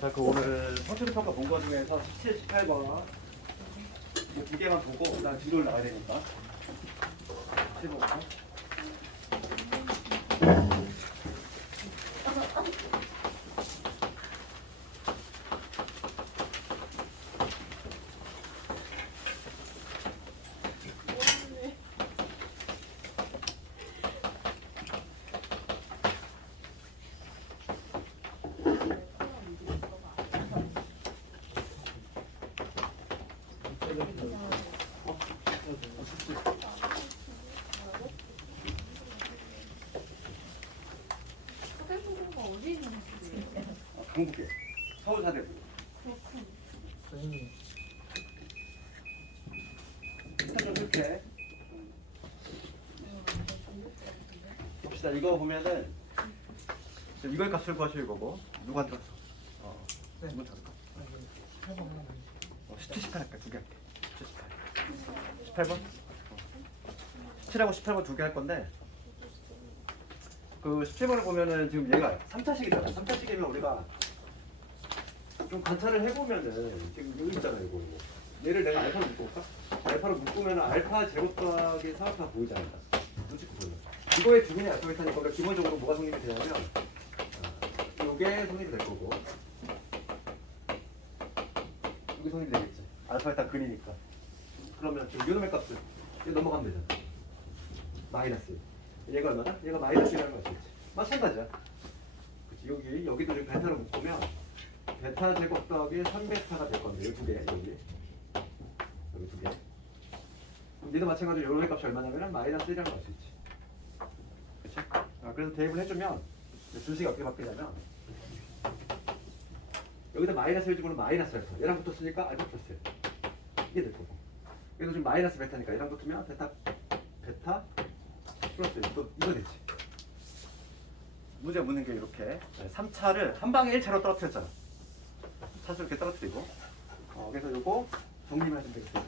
자, 그 오늘 서술의 평가 본 거 중에서 17, 18번 두 개만 보고 난 뒤로 나가야 되니까 17번부터. 어디 있는 거지? 강북에 서울사대부. 그렇군. 일단 좀 이렇게 봅시다. 이거 보면은 지금 이거의 값을 구하실 거고 누구한테 갔어? 네, 뭐 할까? 17, 18 할까? 두 개 할게. 17, 18. 18번? 17하고 18번 두 개 할 건데 그 17번을 보면은 지금 얘가 3차식이잖아. 3차식이면 우리가 좀 관찰을 해보면은 지금 여기 있잖아 이거. 얘를 내가 알파로 묶어볼까? 알파로 묶으면 알파 제곱 더하기 4알파 보이잖아. 눈치껏 보여. 이거의 두분이 알파 베타니까 그러니까 기본적으로 뭐가 성립이 되냐면 이게 성립이 될 거고 이게 성립이 되겠지. 알파 베타 근이니까. 그러면 지금 요놈의 값을 이거 넘어가면 되잖아. 마이너스. 얘가 얼마나? 얘가 마이너스 1이라는 거 같겠지. 마찬가지야. 그치? 여기도 지금 베타로 묶으면 베타 제곱 더하기 3베타가 될 건데, 여기 두 개, 여기 두 개. 그럼 얘도 마찬가지로 요놈의 값이 얼마냐면 마이너스 1이라는 거 할 수 있지. 그치? 그래서 대입을 해주면 주식이 어떻게 바뀌냐면 여기다 마이너스 1 주고는 마이너스 알파. 얘랑 붙었으니까 알파 플러스 1. 이게 될 거고. 얘도 지금 마이너스 베타니까 얘랑 붙으면 베타 플러스 1. 또 이거 되지. 문제 묻는 게 이렇게 3차를 한 방에 1차로 떨어뜨렸잖아. 차수 이렇게 떨어뜨리고 그래서 요거 정리만 해주면 되겠어.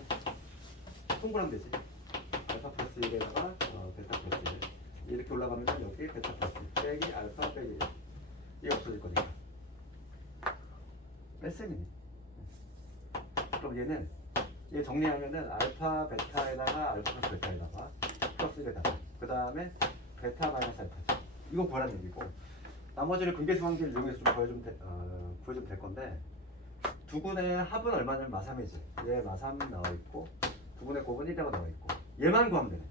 동그라면 되지. 알파 플러스 1에다가 베타 플러스 1 이렇게 올라가면 여기 베타 플러스 1 빼기 알파 빼기 1 이게 없어질 거니까 뺄셈이네. 그럼 얘는 얘 정리하면은 알파 베타에다가 알파 플러스 베타에다가 플러스 1에다가 그 다음에 베타 마이너스 알파지. 이거 구하라는 얘기고 나머지를 근계수 관계를 이용해서 좀 구해주면 될 건데 두 군의 합은 얼마냐면 마3이지. 얘 마3 나와있고 두 군의 곱은 1이라고 나와있고 얘만 구하면 되네.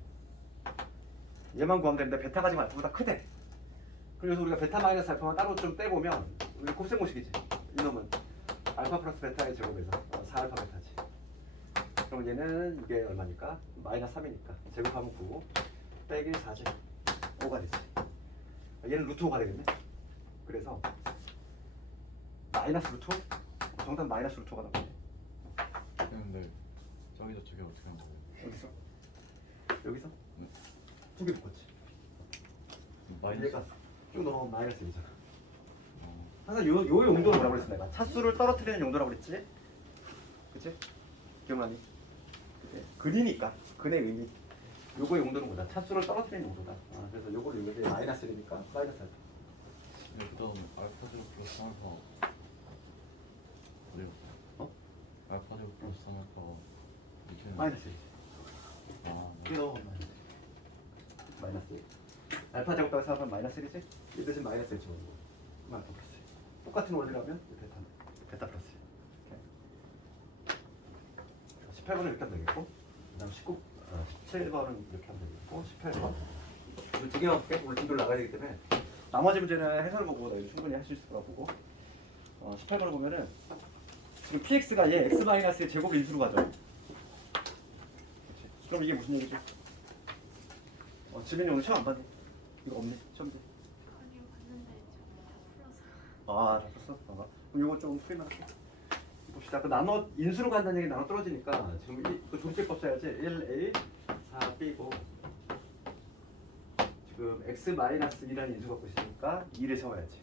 얘만 구하면 되는데 베타가 지금 알파보다 크대. 그래서 우리가 베타 마이너스 알파만 따로 좀 떼보면 우리 곱셈공식이지. 이놈은 알파 플러스 베타의 제곱에서 4알파 베타지. 그럼 얘는 이게 얼마니까? 마이너스 3이니까 제곱하면 9 빼기 4지 5가 되지. 얘는 루트 5가 되겠네. 그래서 마이너스 루트 5? 정답 마이너스 루트 5가 나오네. 근데 저기서 저게 어떻게 하는 거예요? 어디서? 여기서? 네. 두 개 묶었지. 얘가 쭉 넘어가면 마이너스 1이잖아. 항상 요 용도를 뭐라고 그랬어 내가? 차수를 떨어뜨리는 용도라고 그랬지? 그치? 기억나니? 근이니까 근의 의미. 요거의 용도는 뭐다? 차수를 떨어뜨리는 용도다. 그래서 요거를 여기 마이너스 1이니까 마이너스 알파. 그다음 알파 제곱 플러스 3알파 어디요? 알파 제곱 플러스 3알파가 이렇게 마이너스 1. 네. 이거 마이너스 1. 알파 제곱 더하기 4는 마이너스 1이지? 이 뜻은 마이너스 1 집어넣고 알파 플러스 1. 똑같은 원리라면 베타 플러스 1. 18번은 이렇게 하면 되겠고 그 다음 17번은 이렇게 하면 되겠고 18번 이 두 개만 볼게. 오늘 진도를 나가야 되기 때문에 나머지 문제는 해설을 보고 나 충분히 할 수 있을 거라 보고 18번을 보면은 지금 px가 얘 x-의 제곱 인수로 가죠. 그치? 그럼 이게 무슨 얘기지? 지민이 오늘 시험 안 봤니? 이거 없니? 시험지? 아니요, 봤는데 저거 다 풀어서. 다 썼어? 그럼 이거 좀 풀이만 할게. 봅시다. 그 나눠 인수로 간다는 얘기 나눠 떨어지니까 지금 그 종집법 써야지. 1a 4b고 지금 x-2라는 인수 갖고 있으니까 2를 세워야지.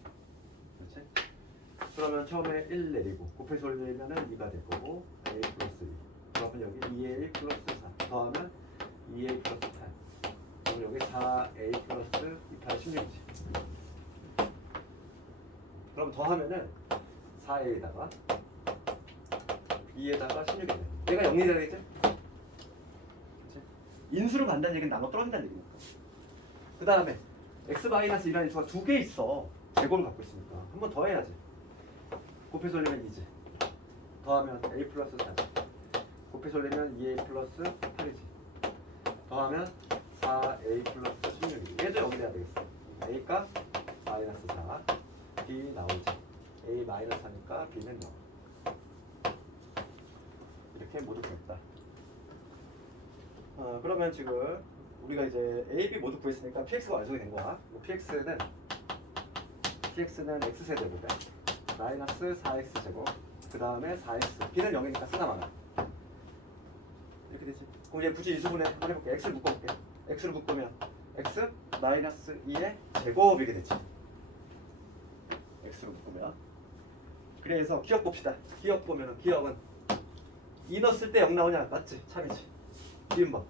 그렇지? 그러면 처음에 1 내리고 곱해서 올리면은 2가 될 거고 a 플러스 2 그러면 여기 2a 플러스 4 더하면 2a 플러스 8 그럼 여기 4a 플러스 2, 8, 16이지. 그럼 더하면은 4a에다가 b에다가 16이네. 얘가 0이 되겠지? 그치? 인수를 받는다는 얘기는 나눠 떨어진다는 얘기니까. 그 다음에 x-1이라는 수가 두 개 있어. 제곱을 갖고 있으니까 한 번 더 해야지. 곱해서 올리면 2지. 더하면 a 플러스 4지. 곱해서 올리면 2a 플러스 8이지. 더하면 4a 플러스 16이지. 얘도 0이 돼야 되겠어. a 값 마이너스 4, b 나오지. a 마이너스 4니까 b는 0. 이렇게 모두 구했다. 그러면 지금 우리가 이제 a, b 모두 구했으니까 px가 완성이 된 거야. px는 x세제곱에 마이너스 4x제곱 그 다음에 4x b는 0이니까 쓰나 마나 이렇게 되지. 그럼 이제 굳이 인수분해 한번 해볼게. x를 묶어볼게. x를 묶으면 x 마이너스 2의 제곱이게 되지. x를 묶으면. 그래서 기억 봅시다. 기억 보면은 기억은 2 넣었을 때 0 나오냐? 맞지? 참이지. 비음번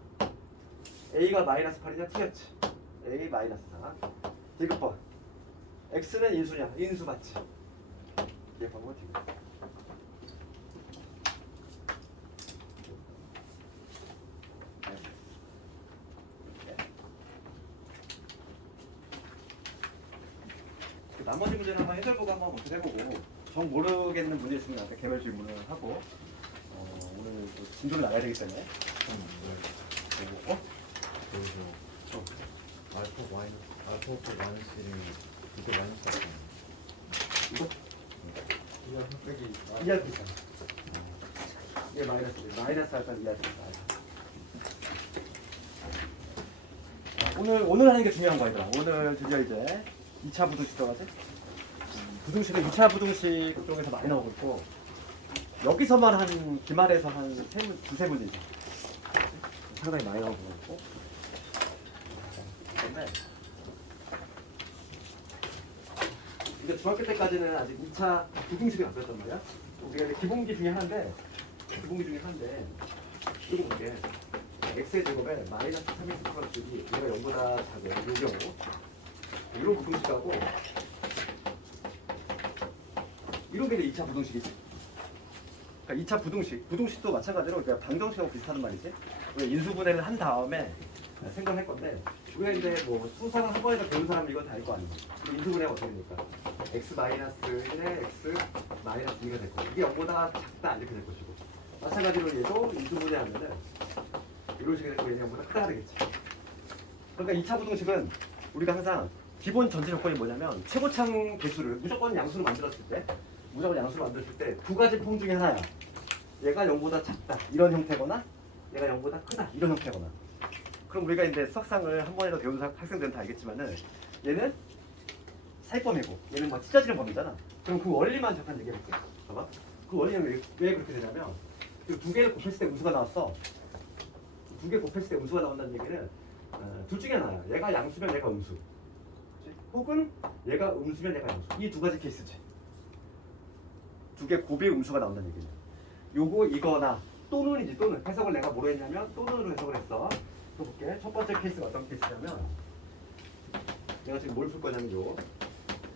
a가 마이너스 8이냐? t였지. a 마이너스 4 디귿번 x는 인수냐? 인수 맞지? 기억하고 디귿. 나머지 문제는 한번 해설보고 한번 먼저 해보고 정 모르겠는 문제 있으면 나한테 개별 질문을 하고 오늘 또 진도를 나가야 되기 때문에 여기서 알파 마이너스 1이 이게 마이너스 알파. 이거? 이거 곱빼기 이할 수 있잖아. 이게 마이너스 알파는 이할 수 있어. 오늘 하는 게 중요한 거 얘들아. 오늘 드디어 이제 2차 부등식 들어가지? 부등식은 2차 부등식 쪽에서 많이 나오고 있고 여기서만 한 기말에서 한 두세 문제지. 상당히 많이 나오고 있고. 그런데 이게 중학교 때까지는 아직 2차 부등식이 안 됐단 말이야. 우리가 이제 기본기 중에 하나인데 이거 볼게. x의 제곱에 마이너스 3x 플러스 2 얘가 0보다 작은 요 경우 이런 부등식하고 이런 게 이제 2차 부등식이지. 그러니까 2차 부등식도 마찬가지로 그냥 방정식하고 비슷하단 말이지. 우리가 인수분해를 한 다음에 생각을 할 건데 우리가 이제 뭐 수상을 한 번에 더 배운 사람은 이건 다 알 거 아니야. 인수분해가 어떻게 됩니까? x 마이너스 1에 x 마이너스 2가 될 거고 이게 0보다 작다 이렇게 될 것이고 마찬가지로 얘도 인수분해하면은 이런 식이 될 거고 얘는 0보다 크다 되겠지. 그러니까 2차 부등식은 우리가 항상 기본 전제 조건이 뭐냐면 최고창 개수를 무조건 양수로 만들었을 때 두 가지 폼 중에 하나야. 얘가 0보다 작다 이런 형태거나 얘가 0보다 크다 이런 형태거나. 그럼 우리가 이제 수학상을 한 번이라도 배운 학생들은 다 알겠지만은 얘는 살범이고 얘는 막 찢어지는 범위잖아. 그럼 그 원리만 잠깐 얘기해볼게. 봐봐. 그 원리는 왜 그렇게 되냐면 두 개를 곱했을 때 음수가 나왔어. 두 개 곱했을 때 음수가 나온다는 얘기는 둘 중에 하나야. 얘가 양수면 얘가 음수. 그치? 혹은 얘가 음수면 얘가 양수. 이 두 가지 케이스지. 두 개 곱의 음수가 나온다는 얘기죠. 요거 이거나 또는이지. 또는 해석을 내가 뭐로 했냐면 또는으로 해석을 했어. 또 볼게. 첫 번째 케이스가 어떤 케이스냐면 내가 지금 뭘 풀 거냐면 요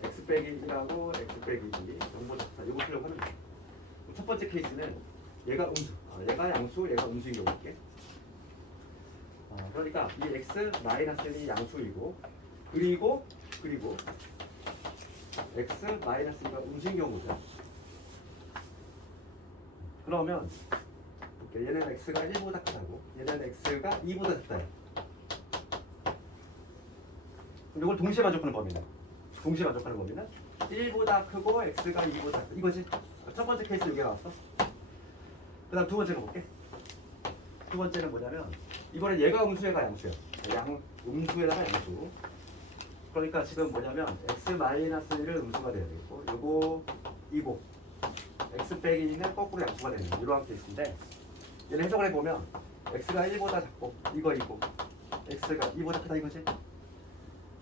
x 빼기 1하고 x 빼기 2 0보다 작다. 요거 풀려고 하는 거야. 첫 번째 케이스는 얘가 음수, 얘가 양수, 얘가 음수인 경우 볼게. 그러니까 이 x 마이너스는 양수이고 그리고 x 마이너스가 음수인 경우죠. 그러면 얘는 x가 1보다 크다고 얘는 x가 2보다 작다. 이걸 동시에 만족하는 범위는 1보다 크고 x가 2보다 작다. 이거지. 첫 번째 케이스 여기 나왔어. 그 다음 두 번째로 볼게. 두 번째는 뭐냐면 이번엔 얘가 음수 얘가 양수야. 음수에다가 양수. 그러니까 지금 뭐냐면 x-1은 음수가 돼야 되겠고 요거 2고 x 빼기 2는 거꾸로 양수가 되는 이러한 케이스인데 얘를 해석을 해보면 x가 1보다 작고 이거 2고 x가 2보다 크다 이거지.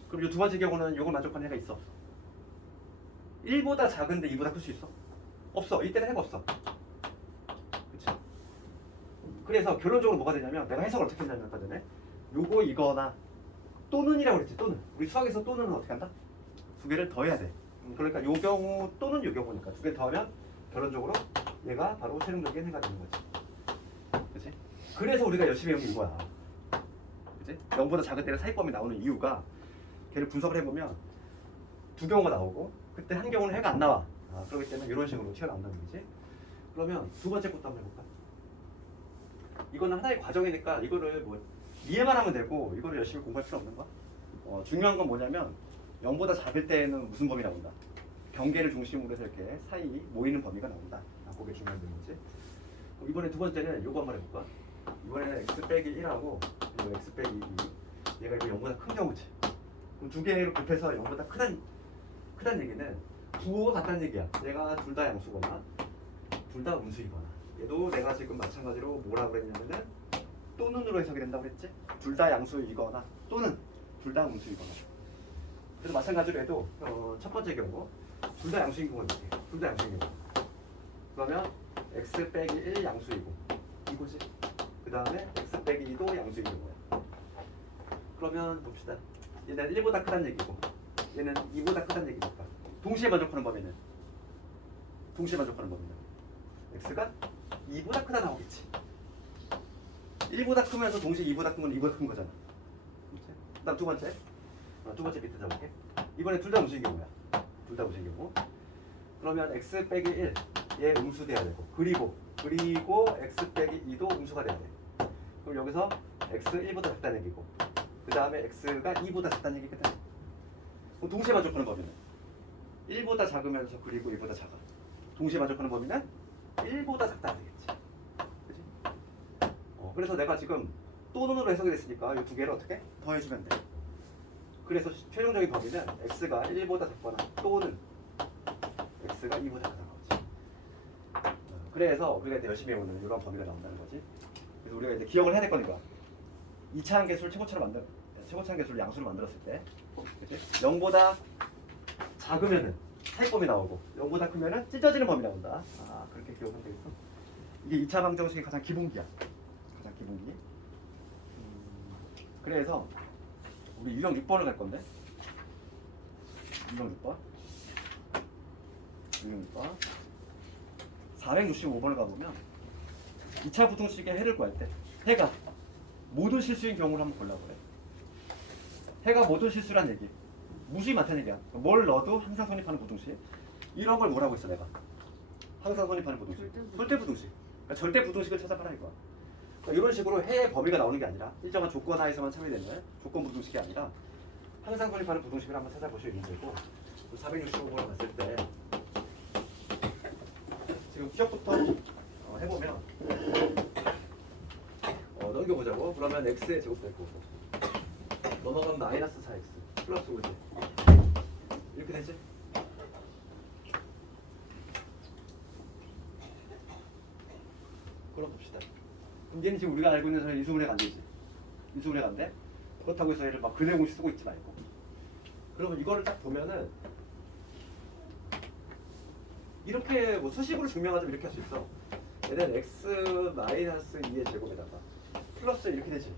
그럼 이 두 번째 경우는 요걸 만족하는 애가 있어. 1보다 작은데 2보다 클 수 있어? 없어. 이때는 해가 없어. 그치? 그래서 결론적으로 뭐가 되냐면 내가 해석을 어떻게 했냐면 아까 전에 요거 이거나 또는이라고 그랬지. 또는 우리 수학에서 또는은 어떻게 한다? 두 개를 더해야 돼. 그러니까 요 경우 또는 요 경우니까 두 개 더하면 결론적으로 얘가 바로 최종적인 해가 되는 거지. 그렇지? 그래서 우리가 열심히 배운 게 이거야. 그렇지? 0보다 작은 때는 사이법이 나오는 이유가 걔를 분석을 해보면 두 경우가 나오고 그때 한 경우는 해가 안 나와. 그렇기 때문에 이런 식으로 튀어나온다는 거지. 그러면 두 번째 것도 한번 해볼까? 이거는 하나의 과정이니까 이거를 뭐 이해만 하면 되고 이거를 열심히 공부할 필요 없는 거야. 중요한 건 뭐냐면 0보다 작을 때는 무슨 범위 나온다? 경계를 중심으로 해서 이렇게 사이 모이는 범위가 나온다. 그게 중요한 거지. 이번에 두 번째는 요거 한번 해볼까? 이번에는 x 빼기 1하고 이거 x 빼기 2 얘가 이거 0보다 큰 경우지. 그럼 두 개로 곱해서 0보다 크다는 얘기는 부호가 같다는 얘기야. 얘가 둘 다 양수거나 둘 다 음수이거나 얘도 내가 지금 마찬가지로 뭐라 그랬냐면은 또는으로 해석이 된다고 그랬지? 둘 다 양수이거나 또는 둘 다 음수이거나. 그래서 마찬가지로 해도 첫 번째 경우 둘 다 양수인 경우는 이렇게 둘 다 양수인 경우 그러면 x 빼기 1 양수이고 이거지. 그 다음에 x 빼기 2도 양수인 경우야. 그러면 봅시다. 얘는 1보다 크다는 얘기고 얘는 2보다 크다는 얘기니까 동시에 만족하는 범위는 x가 2보다 크다 나오겠지. 1보다 크면서 동시에 2보다 크면 2보다 큰 거잖아. 그 다음 두 번째 밑에 잡을게. 이번에 둘 다 음수인 경우야. 둘 다 음수인 경우. 그러면 x 빼기 1 얘 음수 돼야 되고 그리고 x 빼기 2도 음수가 돼야 돼. 그럼 여기서 x 1보다 작다는 얘기고 그 다음에 x가 2보다 작다는 얘기거든. 그럼 동시에 만족하는 범위는 1보다 작으면서 그리고 1보다 작아. 동시에 만족하는 범위는 1보다 작다는 얘기겠지. 그치? 그래서 내가 지금 또는으로 해석이 됐으니까 이 두 개를 어떻게 더해주면 돼. 그래서 최종적인 범위는 x가 1보다 작거나 또는 x가 2보다 작다는 거지. 그래서 우리가 이제 열심히 해오는 이런 범위가 나온다는 거지. 그래서 우리가 이제 기억을 해야 될 거니까 2차 함계수를 최고차 함계수를 양수로 만들었을 때 그치? 0보다 작으면은 사이범위 나오고 0보다 크면은 찢어지는 범위 나온다. 그렇게 기억하면 되겠어. 이게 2차 방정식의 가장 기본기야. 가장 기본기. 그래서 우리 유형 6번을 갈 건데 유형 6번 465번을 가보면 2차 부등식의 해를 구할 때 해가 모든 실수인 경우를 한번 보려고 그래. 해가 모든 실수란 얘기 무수히 많다는 얘기야. 뭘 넣어도 항상 성립하는 부등식. 이런 걸 뭐라고 했어 내가? 항상 성립하는 부등식. 절대 부등식. 그러니까 절대 부등식을 찾아봐라 이거야. 그러니까 이런 식으로 해의 범위가 나오는 게 아니라 일정한 조건 하에서만 참여되는 조건 부등식이 아니라 항상 성립하는 부등식을 한번 찾아보시면 되고 465번을 봤을 때 지금 기억부터 해보면 넘겨보자고. 그러면 x의 제곱 될 거고 넘어가면 마이너스 4x 플러스 5j 이렇게 되지? 그럼 봅시다. 그럼 얘는 지금 우리가 알고 있는 이수분해가 안 되지. 이수분해가 안 돼? 그렇다고 해서 얘를 막 근해 공식 쓰고 있지 말고. 그러면 이거를 딱 보면은 이렇게 뭐 수식으로 증명하자면 이렇게 할 수 있어. 얘는 x 마이너스 2의 제곱에다가 플러스 이렇게 되지.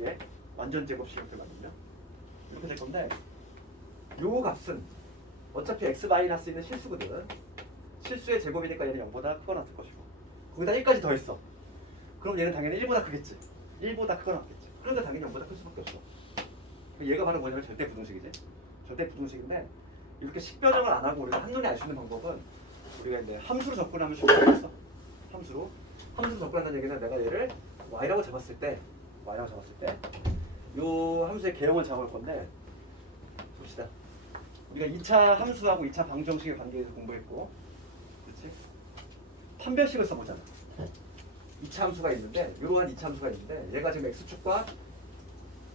예? 완전 제곱식 이렇게 만들면 이렇게 될 건데 요 값은 어차피 x 마이너스 2는 실수거든. 실수의 제곱이니까 얘는 0보다 크거나 같을 것이고 거기다 1까지 더했어. 그럼 얘는 당연히 1보다 크겠지. 1보다 크거나 같겠지. 그러니까 당연히 0보다 클 수밖에 없어. 얘가 바로 뭐냐면 절대 부등식이지. 절대 부등식인데 이렇게 식변형을 안 하고 우리가 한눈에 알 수 있는 방법은 우리가 이제 함수로 접근하면 쉽게 알겠어. 함수로 접근한다는 얘기는 내가 얘를 y라고 잡았을 때 요 함수의 개형을 잡을 건데 봅시다. 우리가 2차 함수하고 2차 방정식의 관계에서 공부했고 그렇지? 판별식을 써보잖아. 2차 함수가 있는데 이러한 2차 함수가 있는데 얘가 지금 x축과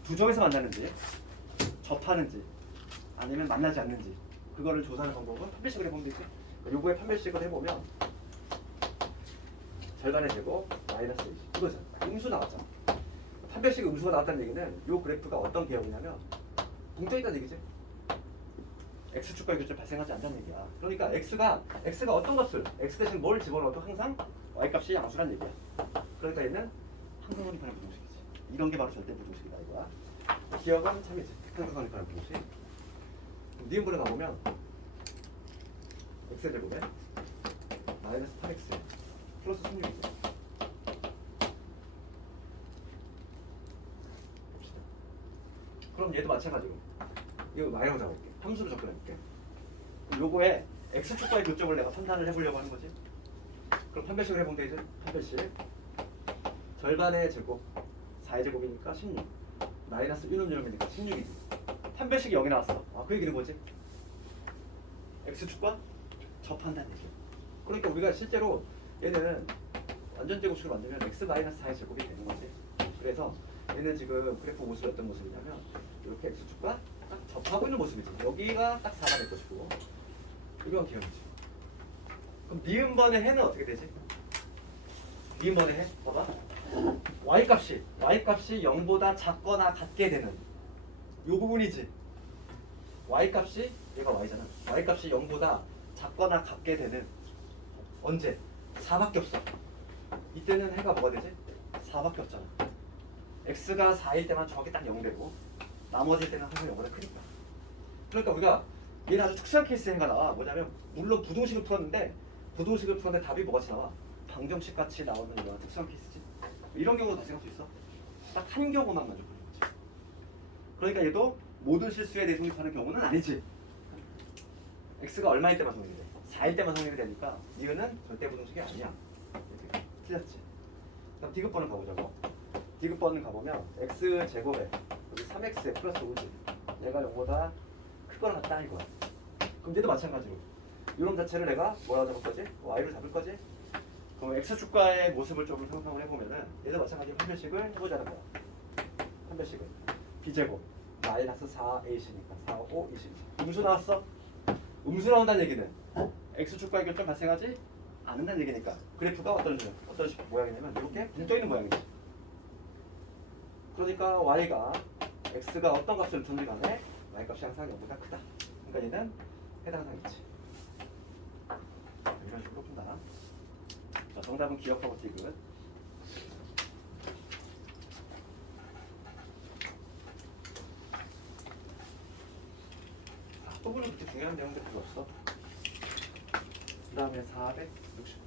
두 점에서 만나는지 접하는지 아니면 만나지 않는지 그거를 조사하는 방법은 판별식을 해보면 되지. 요거의 판별식을 해보면 절반의 제곱 마이너스 1 이거잖아. 음수 나왔잖아. 판별식 음수가 나왔다는 얘기는 요 그래프가 어떤 개형이냐면 동전이 있다는 얘기지. x축과 교점 발생하지 않다는 얘기야. 그러니까 x가 어떤 값을 x 대신 뭘 집어넣어도 항상 y값이 양수란 얘기야. 그러니까 얘는 항상 성립하는 부등식이지. 이런 게 바로 절대 부등식이다 이거야. 기억은 참이지. 항상 성립하는 부등식. 니은분에 가보면 x에 제곱에 마이너스 8x 플러스 16이죠. 봅시다. 그럼 얘도 마찬가지로 이거 y라고 잡아볼게. 함수로 접근해볼게. 요거에 x축과의 교점을 내가 판단을 해보려고 하는 거지. 그럼 판별식을 해보면 되죠. 판별식 절반의 제곱 4의 제곱이니까 16 마이너스 1놈이니까 16이지. 판별식이 0이 나왔어. 아, 그 얘기는 뭐지? x축과 접한다는 얘기야. 그러니까 우리가 실제로 얘는 완전 제곱식을 만들면 x 마이너스 4의 제곱이 되는 거지. 그래서 얘는 지금 그래프 모습이 어떤 모습이냐면 이렇게 x축과 딱 접하고 있는 모습이지. 여기가 딱 4가 될 것이고 이건 기억이지. 그럼 니은번의 해는 어떻게 되지? 니은번의 해? 봐봐. y값이 0보다 작거나 같게 되는 요 부분이지. y값이 얘가 y잖아. y값이 0보다 작거나 같게 되는 언제? 4밖에 없어. 이때는 해가 뭐가 되지? 4밖에 없잖아. x가 4일 때만 정확히 딱 0 되고 나머지 때는 항상 0보다 크니까. 그러니까 우리가 얘는 아주 특수한 케이스의 해가 나와. 뭐냐면 물론 부동식을 풀었는데 답이 뭐같이 나와? 방정식 같이 나오는 이런 특수한 케이스지. 이런 경우도 발생할 수 있어. 딱 한 경우만 만족하는 거지. 그러니까 얘도 모든 실수에 대성립하는 경우는 아니지. x가 얼마일 때만 성립이 돼? 4일 때만 성립이 되니까 이거는 절대 부동식이 아니야. 틀렸지. 그럼 디귿번을 가보자고. 디귿번을 가보면 x 제곱에 여기 3x 플러스 5지. 얘가 0보다 크거나 같다 이거야. 그럼 얘도 마찬가지로 이런 자체를 내가 뭐라고 잡을 거지? y로 잡을 거지? 그럼 x축과의 모습을 좀 상상을 해보면은 얘도 마찬가지로 판별식을 해보자는 거야. 판별식을 b제곱 마이너스 4ac니까 4, 5, 20. 음수 나왔어? 음수 나온다는 얘기는 x축과의 교점 발생하지 않는다는 얘기니까 그래프가 어떤 모양이냐면 이렇게 붕 떠있는 모양이지. 그러니까 y가 x가 어떤 값을 두든 간에 y값이 항상 0보다 크다. 그러니까 얘는 해당상 있지. 이런 식으로 푼다. 자, 정답은 기억하고 디귿. 또보는 그렇게 중요한 내용들 필요 없어. 그 다음에 469.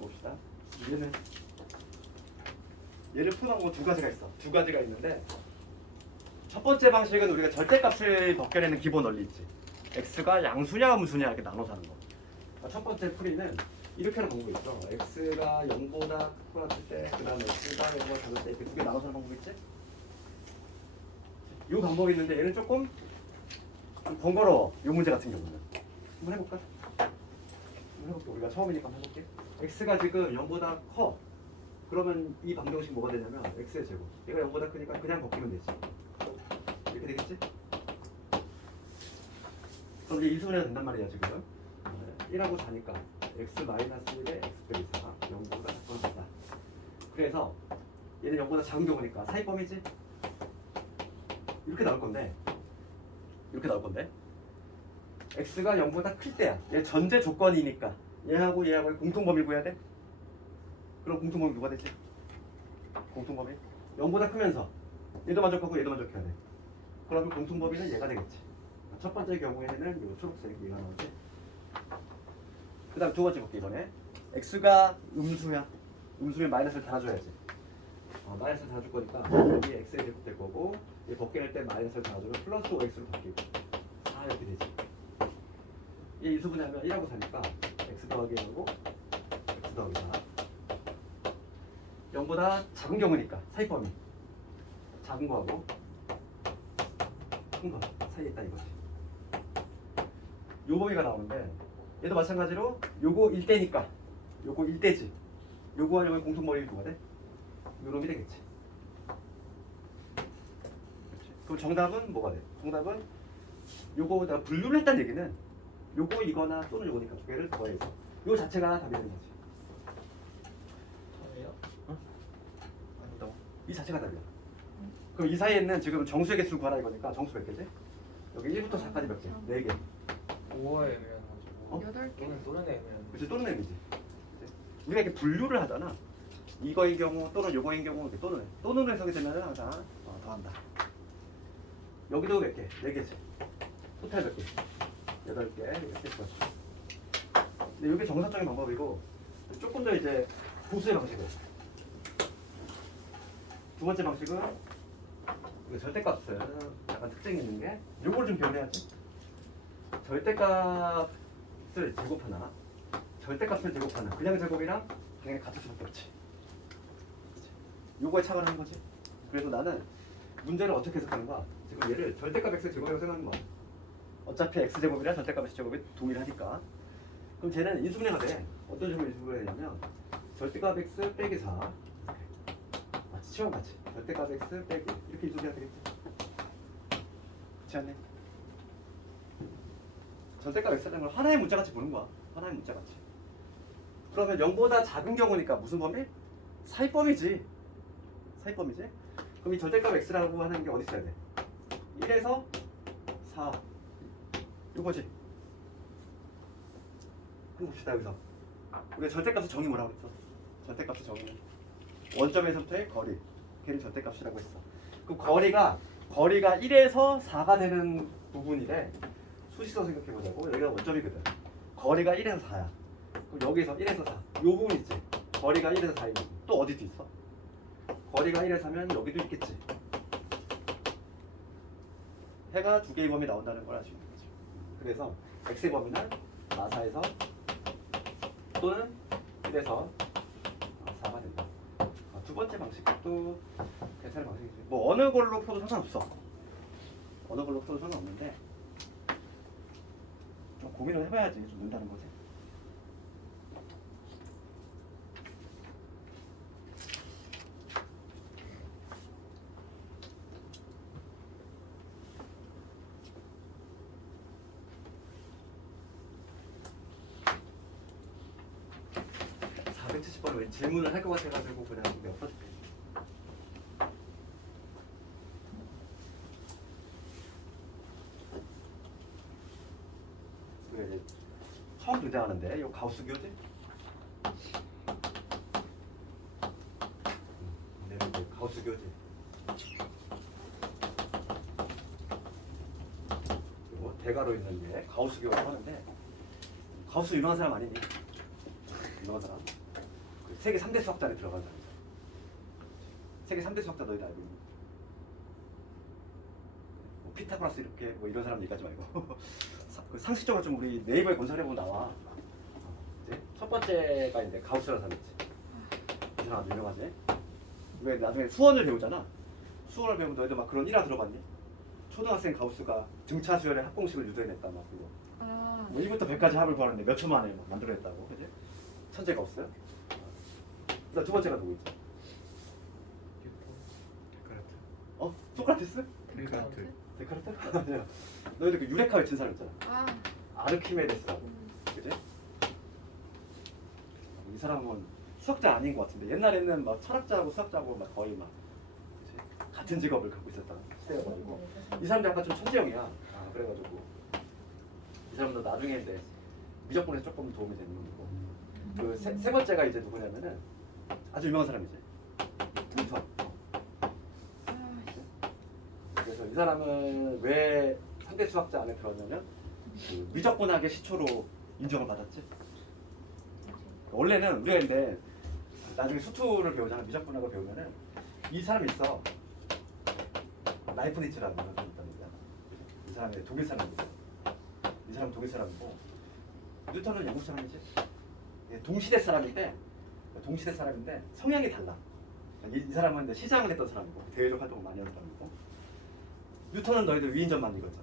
봅시다. 얘를 푸는 거 두 가지가 있어. 두 가지가 있는데 첫 번째 방식은 우리가 절대값을 벗겨내는 기본 원리 있지. x가 양수냐 음수냐 이렇게 나눠서 하는 거. 첫 번째 풀이는 이렇게 하는 방법이 있어. x가 0보다 크거나 같을 때, 그 다음에 x가 0보다 작을 때 이렇게 두 개 나눠서 하는 방법이 있지. 이 방법이 있는데 얘는 조금 번거로워. 이 문제 같은 경우는 한번 해볼까? 우리가 처음이니까 한번 해볼게. x가 지금 0보다 커. 그러면 이 방정식 뭐가 되냐면 x의 제곱. 얘가 0보다 크니까 그냥 벗기면 되지. 이렇게 되겠지? 그럼 이제 인수분해가 된단 말이야 지금. 1하고 4니까 x 마이너스 1에 x 빼기 4 0보다 작거나 같다. 그래서 얘는 0보다 작은 경우니까 사이범위지? 이렇게 나올 건데 x가 0보다 클 때야. 얘 전제 조건이니까 얘하고 공통범위 구해야 돼? 그럼 공통범위 누가 되지? 공통범위 0보다 크면서 얘도 만족하고 얘도 만족해야 돼. 그러면 공통범위는 얘가 되겠지. 첫 번째 경우에는 이 초록색 얘가 나오지. 그 다음 두 번째 볼게. 이번에 x가 음수야. 음수면 마이너스를 달아줘야지. 마이너스를 달아줄 거니까 여기 x의 제곱 될 거고 얘 벗겨낼 때 마이너스를 달아주면 플러스 5x로 바뀌고 4 이렇게 되지. 얘 인수분해하면 1하고 4니까 x 더하기 1하고 x 더하기 4 0보다 작은 경우니까 사이범위 작은 거하고 큰 거 사이에 있다 이거지. 요 범위가 나오는데 얘도 마찬가지로 요거 1대니까 요거 1대지. 요거 하려면 공통범위 누가 돼? 요놈이 되겠지. 그렇지. 그럼 정답은 뭐가 돼? 정답은 요거 내가 분류를 했다는 얘기는 요거 이거나 또는 요거니까 두 개를 더해서 요 자체가 답이 되는 거지. 저예요? 이 자체가 답이야. 그럼 이 사이에 있는 지금 정수의 개수를 구하라 이거니까 정수 몇 개지? 여기 1부터 4까지 몇 개? 4개. 5와 애매해가지고 어? 8개. 또는 애매한. 그치, 또는 M이지. 그치? 우리가 이렇게 분류를 하잖아. 이거인 경우 또는 요거인 경우 이렇게 또는 해석이 되면 항상 더한다. 여기도 몇 개? 4개지. 토탈 몇 개? 8개 이렇게 했거지. 근데 이게 정상적인 방법이고 조금 더 이제 보수의 방식을. 두 번째 방식은 이거 절대값은 약간 특징이 있는 게 요걸 좀 변해야지. 절대값을 제곱하나 절대값을 제곱하나 그냥 제곱이랑 당연히 같을 수밖에 없지. 그치? 요거에 착안을 한 거지. 그래서 나는 문제를 어떻게 해석하는가? 지금 얘를 절대값 x 제곱이라고 생각하는 거야. 어차피 x 제곱이랑 절대값 x 제곱이 동일하니까. 그럼 쟤는 인수분해가 돼. 어떤 식으로 인수분해가 되냐면 절대값 x 빼기 4 마치 시험 같이 절대값 x 빼기 이렇게 인수분해가 되겠지. 그렇지 않네? 절대값 x라는 걸 하나의 문자같이 보는 거야. 하나의 문자같이. 그러면 0보다 작은 경우니까 무슨 범위? 사이범위지. 사이범위지. 그럼 이 절대값 x라고 하는 게 어디 있어야 돼? 1에서 4 이거지. 한번 봅시다. 여기서 우리가 절대값의 정의 뭐라고 했어? 절대값의 정의는 원점에서부터의 거리, 걔를 절대값이라고 했어. 그 거리가 1에서 4가 되는 부분이래. 수식서 생각해보자고. 여기가 원점이거든. 거리가 1에서 4야. 그럼 여기서 1에서 4. 이 부분 있지. 거리가 1에서 4인 부분. 또 어디도 있어? 거리가 1에서 4면 여기도 있겠지. 해가 두 개의 범위 나온다는 걸 알 수 있는 거지. 그래서 x의 범위는 마사에서 또는 1에서 4가 된다. 두 번째 방식도 괜찮은 방식이지. 뭐 어느 걸로 풀어도 상관없어. 어느 걸로 풀어도 상관없는데 좀 고민을 해봐야지 좀 는다는 거지. 왜 질문을 할 것 같아가지고 그냥 내가 풀어줄게. 우리가 이제 처음 등장하는데 이거 가우스 기호지? 내가 이제 가우스 기호지. 그리고 대가로 있는 게 가우스 기호라고 하는데 가우스 유명한 사람 아니니? 유명한 사람. 세계 3대 수학자에 들어간 사람이죠. 세계 3대 수학자 너희들 알고 있니? 뭐 피타고라스 이렇게 뭐 이런 사람 얘기하지 말고 상식적으로 좀 우리 네이버에 검색해보면 나와. 이제 첫 번째가 이제 가우스라는 사람이 있지. 이 사람 아주 유명하지. 왜 나중에 수원을 배우잖아. 수원을 배우면 너희들 막 그런 일화 들어봤니? 초등학생 가우스가 등차 수열의 합공식을 유도해냈다 막 그거. 뭐 1부터 100까지 합을 구하는데 몇 초 만에 막 만들어냈다고, 그지? 천재 가우스. 두 번째가 누구지? 데카르트. 소크라테스? 데카르트. 데카르트? 아니야. 너희들 그 유레카 외친 사람 있잖아. 아르키메데스라고. 그지? 이 사람은 수학자 아닌 것 같은데 옛날에는 막 철학자하고 수학자하고 막 거의 막 그치? 같은 직업을 갖고 있었던 시대여가지고 이 사람도 약간 좀 천재형이야. 그래가지고 이 사람도 나중에 이제 미적분에서 조금 도움이 되는 거고. 그 세 번째가 이제 누구냐면은 아주 유명한 사람이지. 뉴턴. 그래서 이 사람은 왜 3대 수학자 안에 들어왔냐면 그 미적분학의 시초로 인정을 받았지. 원래는 우리가 근데 나중에 수투를 배우잖아. 미적분학을 배우면은 이 사람이 있어. 라이프니츠라는 사람이 있다는 거야. 이 사람이 독일 사람이고 이 사람은 독일 사람이고 뉴턴은 영국 사람이지. 동시대 사람인데 성향이 달라. 이 사람은 이제 시장을 했던 사람이고 대외적 활동을 많이 하는 사람이고 뉴턴은 너희들 위인전만 읽었잖아.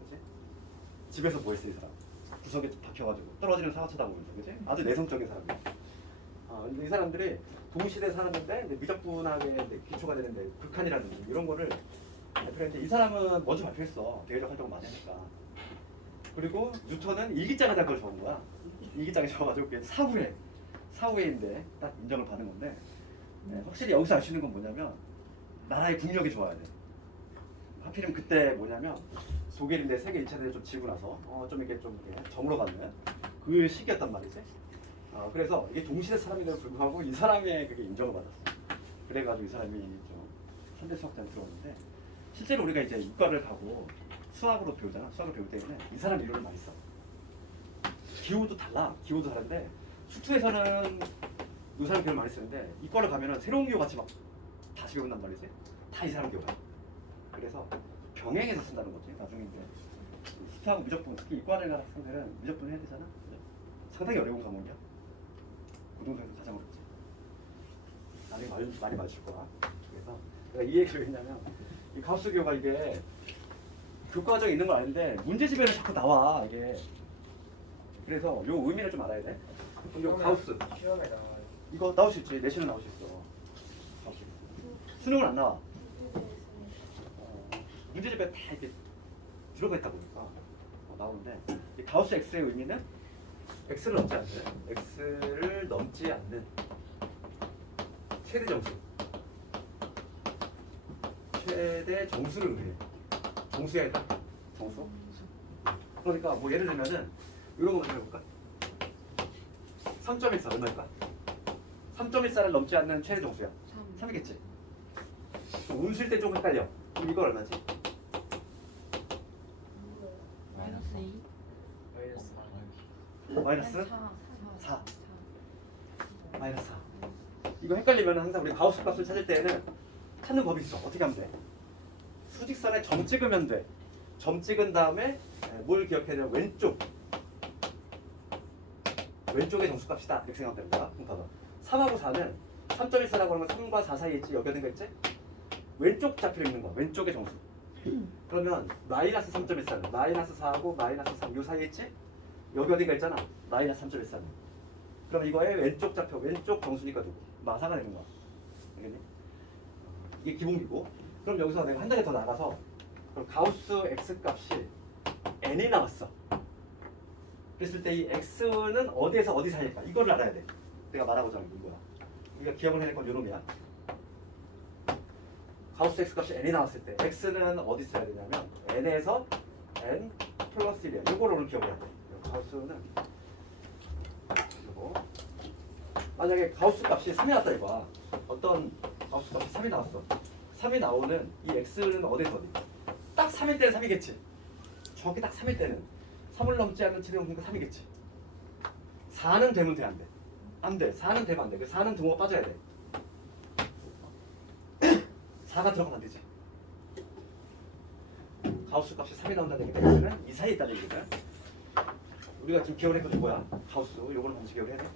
그치? 집에서 뭐 했어 이 사람? 구석에 박혀가지고 떨어지는 사과 쳐다보면서. 그치? 아주 내성적인 사람이야. 근데 이 사람들이 동시대 사람인데 미적분학의 기초가 되는데 극한이라든지 이런 거를 발표했는데 이 사람은 먼저 발표했어. 대외적 활동을 많이 하니까. 그리고 뉴턴은 일기장에다 그걸 적은 거야. 일기장에 적어가지고 그게 사후에인데 딱 인정을 받은 건데 확실히 여기서 알 수 있는 건 뭐냐면 나라의 국력이 좋아야 돼. 하필이면 그때 뭐냐면 독일인데 세계 1차 대전 좀 지고 나서 좀 이렇게 저물어가는 그 시기였단 말이지. 그래서 이게 동시대 사람인데도 불구하고 이 사람의 그게 인정을 받았어. 그래가지고 이 사람이 좀 현대 수학자로 들어왔는데 실제로 우리가 이제 이과를 가고 수학으로 배우잖아. 수학을 배울 때는 이 사람 이론을 많이 써. 기호도 달라. 기호도 다른데 수투에서는 이 사람 기호를 많이 쓰는데 이과를 가면은 새로운 기호 같이 막 다시 배운단 말이지. 다 이 사람 기호야. 그래서 병행해서 쓴다는 거지. 나중에 이제 수투하고 무조건 특히 이과를 가는 학생들은 무조건 해야 되잖아. 상당히 어려운 과목이야. 고등생에서 가장 어렵지. 나중에 많이 맞출 거야. 그래서 내가 이 얘기를 했냐면 이 가우스 기호가 이게 교과정에 있는 걸 아는데 문제집에는 자꾸 나와 이게. 그래서 요 의미를 좀 알아야 돼. 요 가우스 시험에 나와요. 이거 나올 수 있지. 내신은 나올 수 있어. 수능은 안 나와. 문제집에 다 이렇게 들어가 있다 보니까 나오는데 이 가우스 x의 의미는 x를 넘지 않는 x를 넘지 않는 최대 정수. 최대 정수를 의미해. 정수야 일단 정수. 그러니까 뭐 예를 들면은 이런 거 먼저 해볼까? 3.14 얼마일까? 3.14를 넘지 않는 최대 정수야. 3이겠지. 운수일 때 조금 헷갈려. 그럼 이거 얼마지? 마이너스 2. 마이너스 마이너스 4. 마이너스 4. 이거 헷갈리면 항상 우리 가우스 값을 찾을 때에는 찾는 법이 있어. 어떻게 하면 돼? 수직선에 점 찍으면 돼. 점 찍은 다음에 뭘 기억해야 되냐면 왼쪽의 정수값이다 이렇게 생각하면 됩니다. 그럼 봐봐. 3하고 4는 3.14라고 하는 건 3과 4 사이에 있지. 여기 어딘가 있지? 왼쪽 좌표로 있는 거야. 왼쪽의 정수. 그러면 마이너스 3.14는 마이너스 4하고 마이너스 3 요 사이에 있지? 여기 어딘가 있잖아. 마이너스 3.14는. 그럼 이거의 왼쪽 좌표, 왼쪽 정수니까 누구? 마사가 되는 거야. 알겠니? 이게 기본기고. 그럼 여기서 내가 한 단계 더 나가서 그럼 가우스 x 값이 n이 나왔어. 그랬을 때 이 x는 어디에서 어디 사이일까? 이거를 알아야 돼. 내가 말하고자 하는 게 이거야. 우리가 기억을 해낼 건 요 놈이야. 가우스 x 값이 n이 나왔을 때 x는 어디 써야 되냐면 n에서 n 플러스 1이야. 이거를 오늘 기억해야 돼. 가우스는 이거 만약에 가우스 값이 3이 나왔다 이거야. 어떤 가우스 값이 3이 나왔어. 3이 나오는 이 x는 어디서 어디? 딱 3일 때는 3이겠지. 정확히 딱 3일 때는 3을 넘지 않는 최대 정수니까 3이겠지. 4는 되면 돼, 안 돼? 안 돼. 4는 되면 안 돼. 4는 등호가 빠져야 돼. 4가 들어가면 안 되지. 가우스 값이 3이 나온다는 얘기는 x는 이 사이에 있다는 얘기거든. 우리가 지금 기억을 했거든. 뭐야? 가우스. 요거는 반드시 기억을 해야 돼.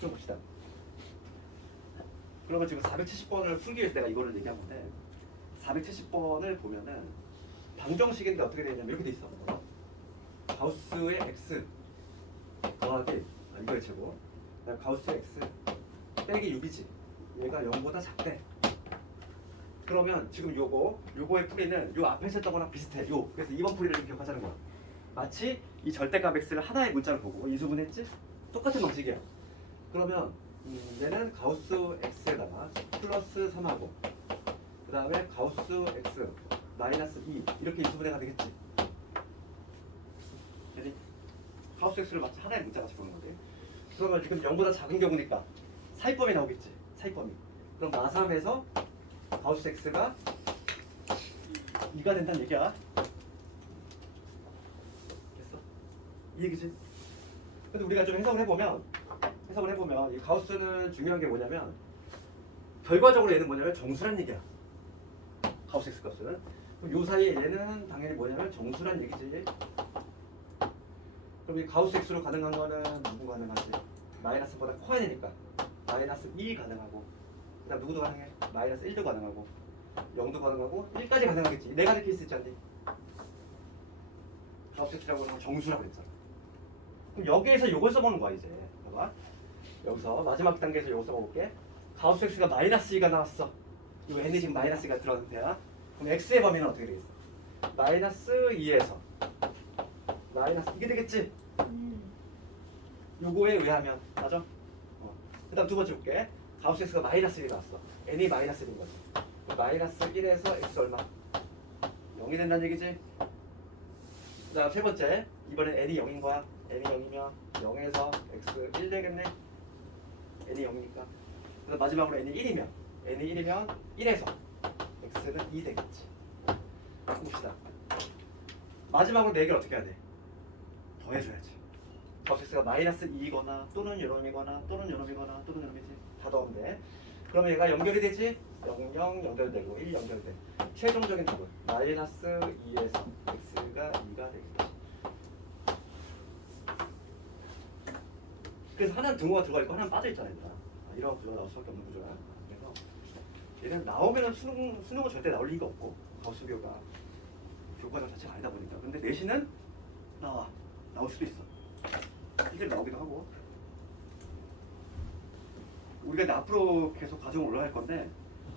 좀 봅시다. 그러면 지금 470번을 풀기 위해서 내가 이거를 얘기한 건데 470번을 보면은 방정식인데 어떻게 되냐면 이렇게 돼 있어. 가우스의 x 더하기 이거의 제곱 그다음 가우스의 x 빼기 6이지. 얘가 0보다 작대. 그러면 지금 요거의 풀이는 요 앞에 있었던 거랑 비슷해. 그래서 2번 풀이를 좀 기억하자는 거야. 마치 이 절대값 x를 하나의 문자로 보고 이수분했지? 똑같은 방식이야. 그러면 얘는 가우스 x에다가 플러스 3하고 그 다음에 가우스 x 마이너스 2 이렇게 이수분해가 되겠지. 그지? 가우스 x를 마치 하나의 문자같이 보는 거지. 그러면 지금 0보다 작은 경우니까 사이범위 나오겠지. 사이범위. 그럼 마삼에서 가우스 x가 2가 된다는 얘기야. 됐어? 이 얘기지? 근데 우리가 좀 해석을 해보면 이 가우스는 중요한 게 뭐냐면 결과적으로 얘는 뭐냐면 정수란 얘기야. 가우스 x 값은. 그럼 요 사이에 얘는 당연히 뭐냐면 정수란 얘기지. 그럼 이 가우스 x로 가능한 거는 누구 가능하지? 마이너스보다 커야 되니까 마이너스 2 가능하고 그 다음 누구도 가능해? 마이너스 1도 가능하고 0도 가능하고 1까지 가능하겠지. 네 가지 케이스 있지 않니? 가우스 x라고 하는 건 정수라고 그랬잖아. 그럼 여기에서 요걸 써보는 거야 이제. 봐봐. 여기서 마지막 단계에서 요거 써볼게. 가우스 x가 마이너스 2가 나왔어. 이 n이 지금 마이너스 2가 들어간 상태야. 그럼 x의 범위는 어떻게 되겠어? 마이너스 2에서 마이너스 이게 되겠지? 요거에 의하면 맞아? 그 다음 두 번째 볼게. 가우스 x가 마이너스 1이 나왔어. n이 마이너스 1인 거지. 마이너스 1에서 x 얼마? 0이 된다는 얘기지? 자, 세 번째. 이번에 n이 0인 거야. n이 0이면 0에서 x 1 되겠네. n이 0이니까. 그래서 마지막으로 n이 1이면 1에서 x는 2 되겠지. 봅시다. 마지막으로 4개를 어떻게 해야 돼? 더해줘야지. x가 마이너스 2거나 또는 요놈이거나 또는 요놈이거나 또는 요놈이지. 다 더하면 돼. 그러면 얘가 연결이 되지? 0, 0 연결되고 1 연결돼. 최종적인 답은 마이너스 2에서 x가 2가 되겠지. 그래서 하나는 등호가 들어가 있고 하나는 빠져 있잖아. 얘들아. 이런 구조가 나올 수밖에 없는 구조야. 그래서 얘는 나오면은 수능은 절대 나올 리가 없고 가우스 비교가 교과정 자체가 아니다 보니까. 근데 내신은 나올 수도 있어. 실제로 나오기도 하고. 우리가 이제 앞으로 계속 과정을 올라갈 건데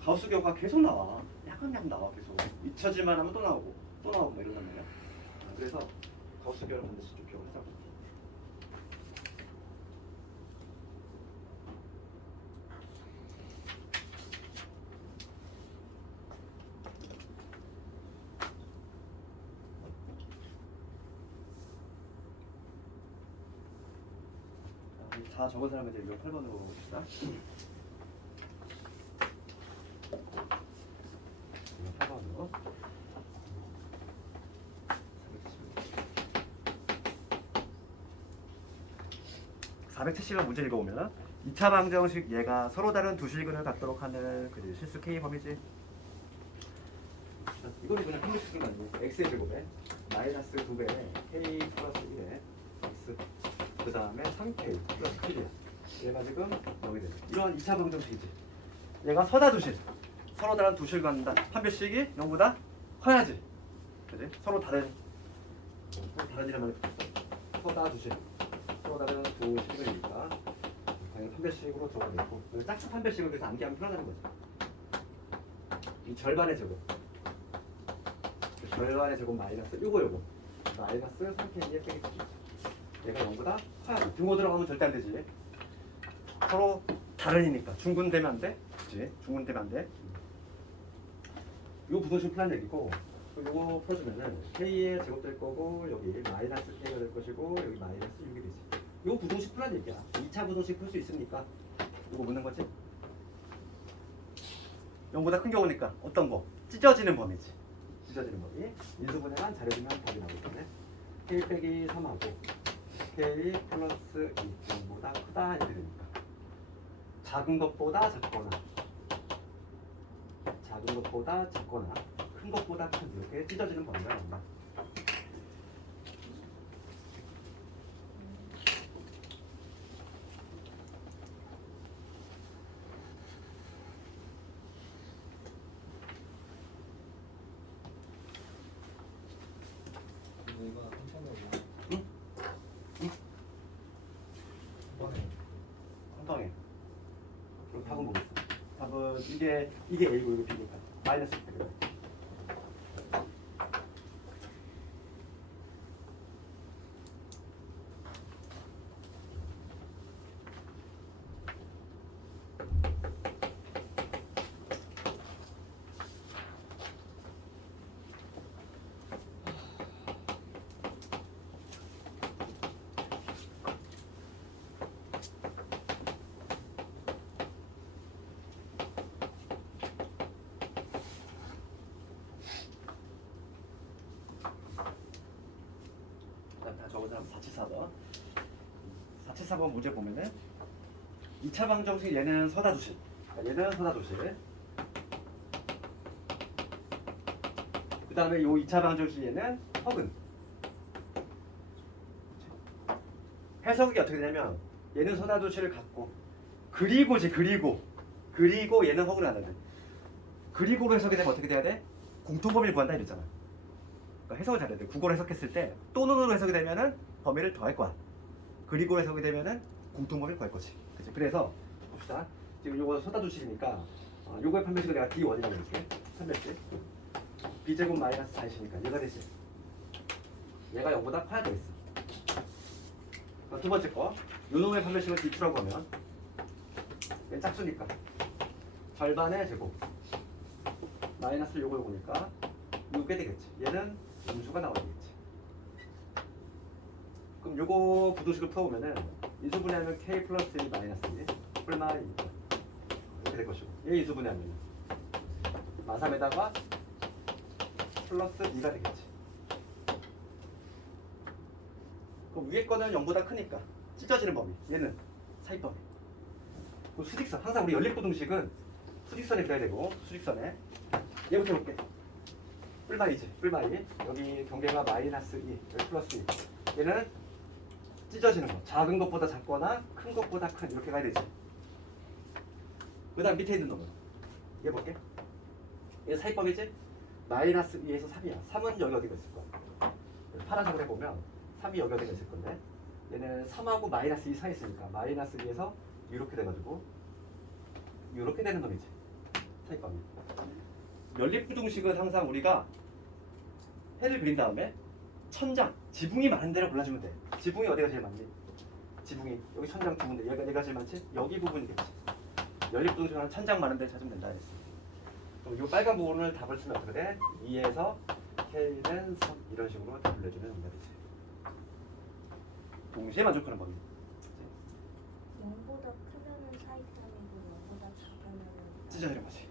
가우스 교가 계속 나와. 약간 나와 계속. 잊혀질만 하면 또 나오고 뭐 이런단 말이야. 그래서 가우스 교를 반드시 좀 기억을 하자고. 다 적은 사람은 이제 이거 8번으로 봅시다. 이거 8번으로. 470번 문제 읽어보면 2차 방정식 얘가 서로 다른 두 실근을 갖도록 하는 그 실수 K 범위지. 이거는 그냥 컴퓨터 아니고 x의 제곱에 마이너스 2배 k 플러스 1에 x 그 다음에 3k 플러스 1이야. 얘가 지금 여기 되죠. 이런 2차 방정식이지. 얘가 서다 두실. 서로 다른 두실 갖는다. 판별식이 0보다 커야지. 그지? 서로 다른 이란 말이 서다 두실. 서로 다른 두 실근이니까 당연히 판별식으로 적어내고 짝수 판별식을 그래서 암기하면 편하다는 거죠. 이 절반의 제곱. 절반의 제곱 마이너스 요거 마이너스 3k의 빼기 얘가 0보다 커야지. 등호 들어가면 절대 안 되지. 서로 다른이니까 중분되면 안 돼. 그치? 중분되면 안 돼. 요 부동식 풀란 얘기고 요거 풀어주면은 k의 제곱 될 거고 여기 마이너스 k가 될 것이고 여기 마이너스 6이 되지. 요 부동식 풀란 얘기야. 2차 부동식 풀 수 있으니까 요거 묻는 거지. 0보다 큰 경우니까 어떤 거? 찢어지는 범위지. 찢어지는 범위. 인수분해만 잘해주면 답이 나오기 때문에 k 빼기 3하고 k 플러스 2보다 크다 이렇게 되니까 작은 것보다 작거나 큰 것보다 큰 이렇게 찢어지는 범위가 나온다. 이거 한 번에 응? 한 방에. 그럼 답은 뭐겠어? 답은 이게 A고 이거 B니까 마이너스 100. 적은 사람 474번. 474번 문제 보면은 2차 방정식 얘는 서다 두실. 얘는 서다 두실. 그 다음에 요 2차 방정식 얘는 허근. 해석이 어떻게 되냐면 얘는 서다 두실을 갖고 그리고 얘는 허근을 하는데 그리고로 해석이 되면 어떻게 돼야 돼? 공통범위를 구한다 이랬잖아. 그러니까 해석을 잘해야 돼. 국어로 해석했을 때 또는으로 해석이 되면은 범위를 더할 거야. 그리고 해석이 되면은 공통범위를 구할 거지. 그치? 그래서 봅시다. 지금 요거 서다 두실이니까 요거의 판별식을 내가 D1이라고 해볼게. 판별식 B제곱 마이너스 4이니까 얘가 되지. 얘가 0보다 커야 되겠어. 두 번째 거 요놈의 판별식을 D2라고 하면 얘 짝수니까 절반의 제곱 마이너스 요거니까 요게 되겠지. 얘는 음수가 나와야 되겠지. 그럼 요거 부등식을 풀어보면은 인수분해하면 k 플러스 1 마이너스 1 뿔마 2 이렇게 될 것이고, 얘 인수분해하면 마삼에다가 플러스 2가 되겠지. 그럼 위에 거는 0보다 크니까 찢어지는 범위, 얘는 사이 범위. 그 수직선, 항상 우리 연립부등식은 수직선에 그려야 되고, 수직선에 얘부터 볼게. 뿔마이지, 뿔마이. 여기 경계가 마이너스 2, 여기 플러스 2. 얘는 찢어지는 거. 작은 것보다 작거나 큰 것보다 큰, 이렇게 가야 되지. 그 다음 밑에 있는 놈은 얘 볼게. 얘 사이법이지? 마이너스 2에서 3이야. 3은 여기 어디가 있을 거야. 파란색으로 해보면 3이 여기 어디가 있을 건데, 얘는 3하고 마이너스 2 사이 있으니까 마이너스 2에서 이렇게 돼가지고 이렇게 되는 놈이지. 사이법이. 연립부등식은 항상 우리가 해를 그린 다음에 천장, 지붕이 많은 데를 골라주면 돼. 지붕이 어디가 제일 많니? 지붕이 여기 천장 두 군데. 얘가 제일 많지? 여기 부분이겠지. 연립부등식은 천장 많은 데 찾으면 된다 했어. 그럼 이 빨간 부분을 답을 쓰면 어떻게 돼? 2에서 K는 3 이런 식으로 답을 내주면 된다 되지. 동시에 만족하는 범위. 0보다 크면은 사이점이고 0보다 작으면은 찢어지는 거지.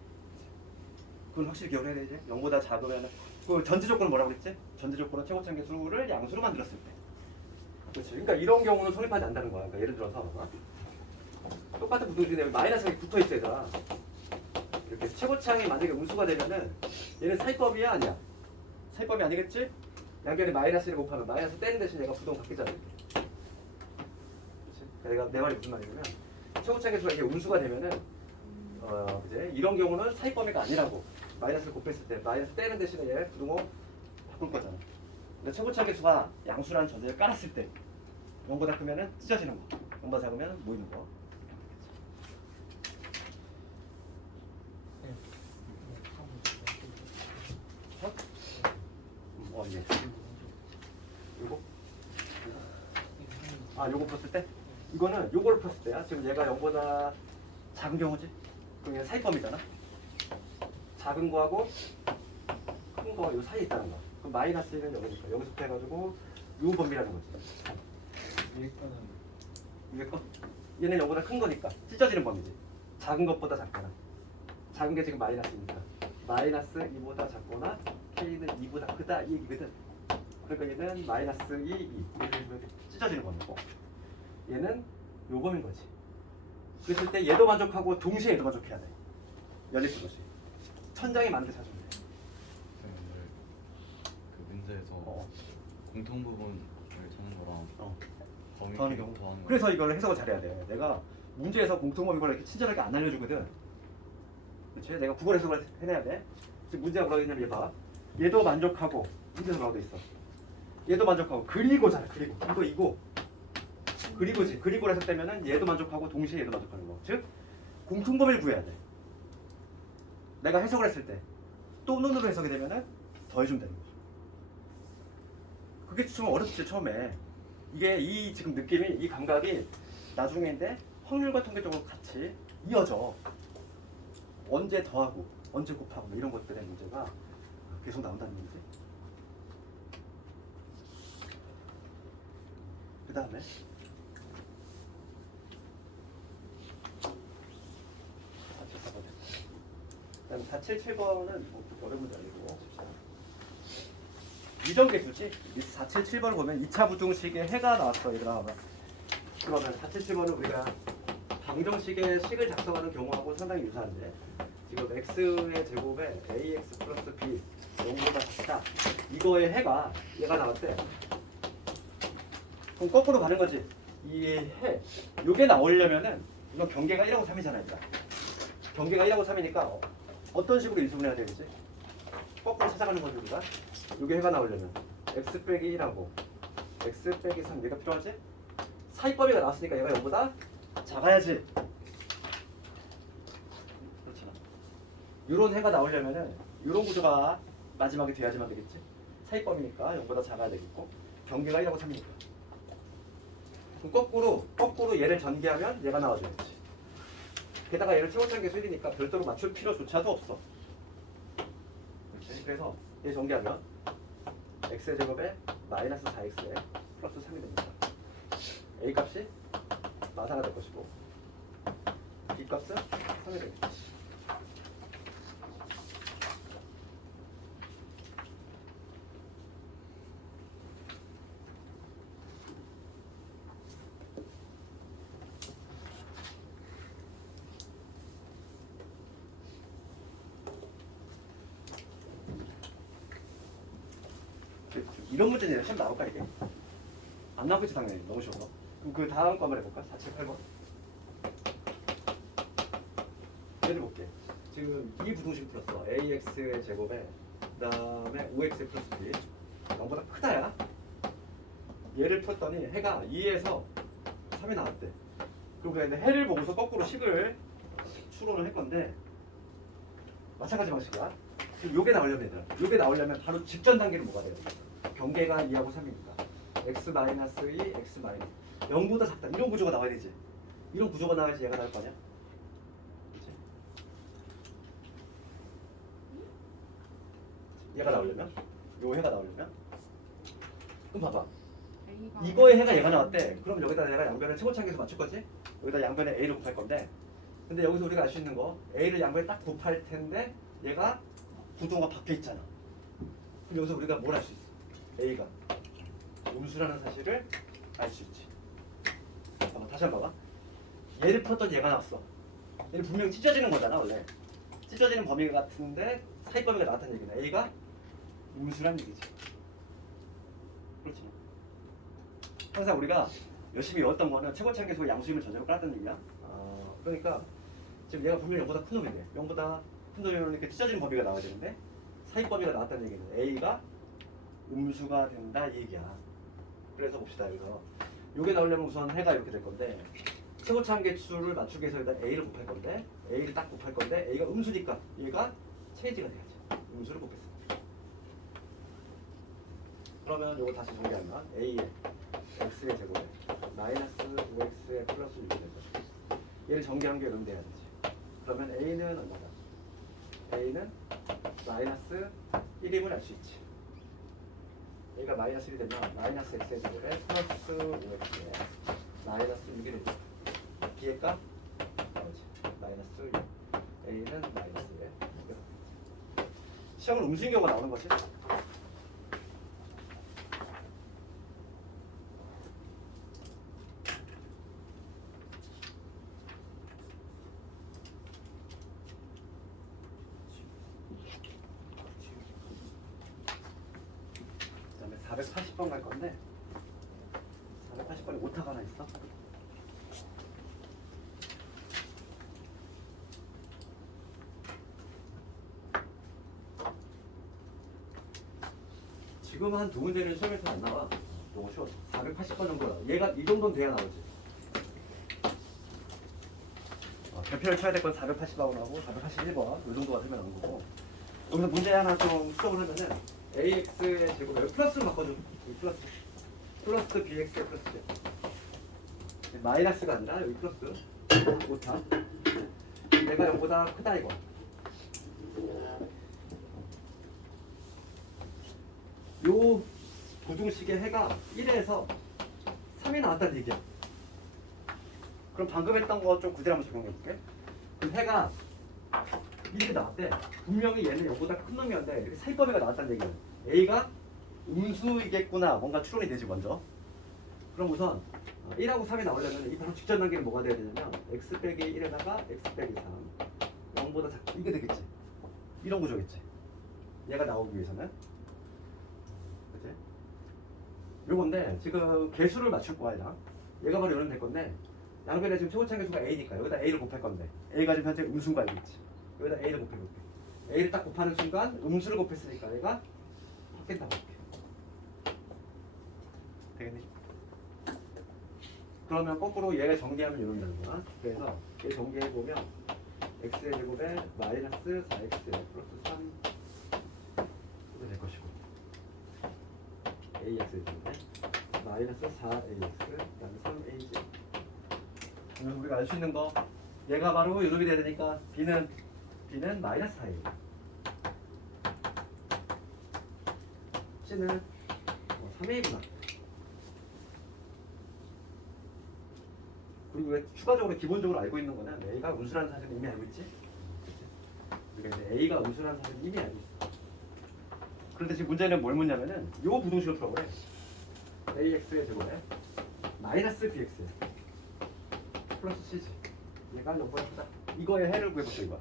그건 확실히 기억을 해야 되지. 0보다 작으면 그 전제 조건은 뭐라고 그랬지? 전제 조건은 최고점 개수를 양수로 만들었을 때. 그렇지. 그러니까 이런 경우는 성립하지 않는다는 거야. 그러니까 예를 들어서 똑같은 부등식인데 여기 마이너스가 붙어 있어야 이렇게 최고차항이 만약에 음수가 되면은 얘는 사이법이야 아니야? 사이법이 아니겠지? 양변에 마이너스를 곱하면 마이너스 떼는 대신 얘가 부동 바뀌잖아. 이렇게. 그렇지? 그러니까 내 말이 무슨 말이냐면 최고차항 개수가 이게 음수가 되면은 그제 이런 경우는 사이법이가 아니라고. 마이너스를 곱했을 때 마이너스 떼는 대신에 얘 부등호 바꿀 거잖아. 근데 최고차 개수가 양수라는 전제를 깔았을 때 0보다 크면은 찢어지는 거, 0보다 작으면 모이는 거. 예. 요거? 요거 풀었을 때? 이거는 요걸 풀었을 때야. 지금 얘가 0보다 작은 경우지? 그럼 얘는 사이법이잖아. 작은 거하고 큰 거가 요 사이에 있다는 거. 그럼 마이너스 1은 여기니까 여기서부터 해가지고 요 범위라는 거지. 위에 거는 위에 거? 얘는 요보다 큰 거니까 찢어지는 범위지. 작은 것보다 작거나. 작은 게 지금 마이너스니까 마이너스 2보다 작거나 K는 2보다 크다 이 얘기거든. 그러니까 얘는 마이너스 2, 2 얘는 찢어지는 범위고 얘는 요 범위인 거지. 그랬을 때 얘도 만족하고 동시에 얘도 만족해야 돼. 연립부등식. 천장이 많은 데 찾으면 돼. 오늘 그 문제에서 공통 부분을 찾는 거랑 범위 더하는 경우. 더하는 거. 그래서 이걸 해석을 잘해야 돼. 내가 문제에서 공통범위 걸 이렇게 친절하게 안 알려주거든. 그렇지? 내가 국어 해석을 해내야 돼. 지금 문제가 뭐라고 했냐면 얘 봐. 얘도 만족하고 문제에서 뭐라고 돼 있어. 얘도 만족하고 그리고잖아. 그리고 이거 그리고지. 그리고 해석되면은 얘도 만족하고 동시에 얘도 만족하는 거. 즉 공통범위를 구해야 돼. 내가 해석을 했을 때 또 눈으로 해석이 되면은 더해주면 되는 거죠. 그게 좀 어렵지 처음에. 이게 이 지금 느낌이 이 감각이 나중에인데 확률과 통계 쪽으로 같이 이어져. 언제 더하고 언제 곱하고 뭐 이런 것들의 문제가 계속 나온다는 얘기지. 그 다음에 그다음 477번은 뭐 어려운 문제 아니고 이정계수지. 477번을 보면 2차 부등식에 해가 나왔어 얘들아. 그러면 477번은 우리가 방정식의 식을 작성하는 경우하고 상당히 유사한데 지금 x의 제곱에 ax 플러스 b 0보다 작다 이거의 해가 얘가 나왔대. 그럼 거꾸로 가는 거지. 이 해 요게 나오려면은 이건 경계가 1하고 3이잖아. 얘들아. 경계가 1하고 3이니까 어떤 식으로 인수분해야 되겠지? 거꾸로 찾아가는 거지 우리가. 요게 해가 나오려면 x 빼기 1하고 x 빼기 3 얘가 필요하지? 사이법이가 나왔으니까 얘가 0보다 작아야지. 그렇잖아. 요런 해가 나오려면은 요런 구조가 마지막에 돼야지만 되겠지? 사이법이니까 0보다 작아야 되겠고 경계가 1하고 3이니까. 그럼 거꾸로 얘를 전개하면 얘가 나와줘야지. 게다가 얘를 최고차항 계수 1이니까 별도로 맞출 필요조차도 없어. 그래서 얘 정리하면 x의 제곱에 마이너스 4x에 플러스 3이 됩니다. a 값이 마사가 될 것이고 b 값은 3이 됩니다. 이런 문제는 시험 나올까 이게? 안 나오겠지 당연히. 너무 쉬워서. 그럼 그 다음 거 한번 해볼까? 478번. 얘를 볼게. 지금 이 부등식 풀었어. ax의 제곱에 그 다음에 5x 플러스 b 0보다 크다야. 얘를 풀었더니 해가 2에서 3이 나왔대. 그럼 그냥 해를 보고서 거꾸로 식을 추론을 할 건데 마찬가지 방식이야. 지금 요게 나오려면 얘들아, 요게 나오려면 바로 직전 단계는 뭐가 돼요? 경계가 2하고 3이니까 x 마이너스 2, x 마이너스 0보다 작다. 이런 구조가 나와야 되지. 이런 구조가 나와야지 얘가 나올 거 아니야? 그치? 얘가 나오려면? 요 해가 나오려면? 그럼 봐봐. 이거의 해가 얘가 나왔대. 그럼 여기다 내가 양변을 최고차항에서 맞출 거지? 여기다 양변에 a를 곱할 건데 근데 여기서 우리가 알 수 있는 거 a를 양변에 딱 곱할 텐데 얘가 구조가 바뀌어 있잖아. 그럼 여기서 우리가 뭘 알 수 있어? a가 음수라는 사실을 알 수 있지. 잠깐만 다시 한번 봐봐. 얘를 풀었더니 얘가 나왔어. 얘는 분명히 찢어지는 거잖아 원래. 찢어지는 범위가 같은데 사이 범위가 나왔다는 얘기네. a가 음수란 얘기지. 그렇지. 항상 우리가 열심히 외웠던 거는 최고차항계수가 양수임을 전제로 깔았다는 얘기야. 그러니까 지금 얘가 분명히 0보다 큰 놈인데 0보다 큰 놈이면 이렇게 찢어지는 범위가 나와야 되는데 사이 범위가 나왔다는 얘기는 a가 음수가 된다 이 얘기야. 그래서 봅시다. 여기서 요게 나오려면 우선 해가 이렇게 될 건데 최고차항계수를 맞추기 위해서 일단 a를 곱할 건데 a를 딱 곱할 건데 a가 음수니까 얘가 체인지가 돼야지. 음수를 곱했어. 그러면 요거 다시 정리하면 a의 x의 제곱에 마이너스 5x의 플러스 6이 될 것이고 얘를 정리한 게 응대해야 되지. 그러면 a는 얼마다? a는 마이너스 1임을 알 수 있지. a가 마이너스 1이 되면 마이너스 x의 제곱에 플러스 5x에 마이너스 6이 되죠. b의 값 나오지. 마이너스 6. a는 마이너스 1. 시험은 음수인 경우가 나오는 거지. 그다음에 480번 갈 건데 480번에 오타가 하나 있어. 지금 한 두 군데는 시험에서 안 나와. 너무 쉬워. 480번 정도 나와. 얘가 이 정도는 돼야 나오지. 별표를 쳐야 될 건 480번하고 481번 이 정도가 되면 나온 거고. 여기서 문제 하나 좀 수정을 하면은 ax의 제곱 여기 플러스로 바꿔줘. 여기 플러스 bx의 플러스 마이너스가 아니라 여기 플러스 오타. 내가 0보다 크다 이거. 요 부등식의 해가 1에서 3이 나왔다는 얘기야. 그럼 방금 했던 거 좀 그대로 한번 적용해볼게. 그럼 해가 이렇게 나왔대. 분명히 얘는 0보다 큰 놈이었는데 이렇게 사이범위가 나왔다는 얘기야. a가 음수이겠구나. 뭔가 추론이 되지 먼저. 그럼 우선 1하고 3이 나오려면 이 바로 직전 단계는 뭐가 돼야 되냐면 x 빼기 1에다가 x 빼기 3 0보다 작다. 이게 되겠지. 이런 구조겠지. 얘가 나오기 위해서는. 그치? 요건데 지금 개수를 맞출 거야 얘랑. 얘가 바로 이러면 될 건데 양변에 지금 최고차항계수가 a니까 여기다 a를 곱할 건데 a가 지금 현재 음수인 거 알겠지? 여기다 a를 곱해볼게. a를 딱 곱하는 순간 음수를 곱했으니까 얘가 바뀐다고 할게. 되겠니? 그러면 거꾸로 얘를 정리하면 이런 되는구나. 그래서 얘 정리해보면 x의 제곱에 마이너스 4x 플러스 3 이렇게 될 것이고 ax의 제곱에 마이너스 4ax 그다음에 3ax. 그러면 우리가 알 수 있는 거 얘가 바로 이렇게 돼야 되니까 b는 마이너스 4예요. C는 3A구나. 그리고 왜 추가적으로 기본적으로 알고 있는 거는 A가 음수라는 사실을 이미 알고 있지? 그러니까 이제 A가 음수라는 사실을 이미 알고 있어. 그런데 지금 문제는 뭘 묻냐면은 요 부동식을 풀어보래. AX의 제곱에 마이너스 BX 플러스 C지. 얘가 0보다 크다. 이거의 해를 구해보자 이거.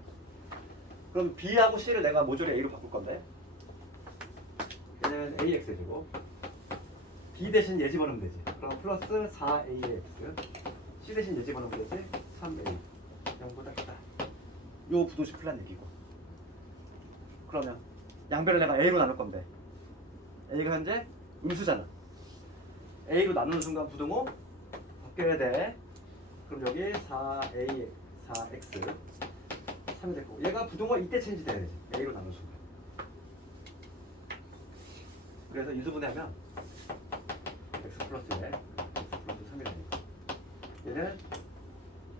그럼 B하고 C를 내가 모듈에 A로 바꿀 건데 얘는 AX의 제곱 B 대신 얘 집어넣으면 되지. 그럼 플러스 4AX C 대신 얘 집어넣으면 되지. 3A 0보다 크다. 요 부동식 풀란 얘기고. 그러면 양변을 내가 A로 나눌 건데 A가 현재 음수잖아. A로 나누는 순간 부등호 바뀌어야 돼. 그럼 여기 4A 4X 3이 됐고 얘가 부등호 이때 체인지 돼야 되지. A로 나누는 순간. 그래서 인수분해하면 X 플러스 1 X 플러스 3이 되니까 얘는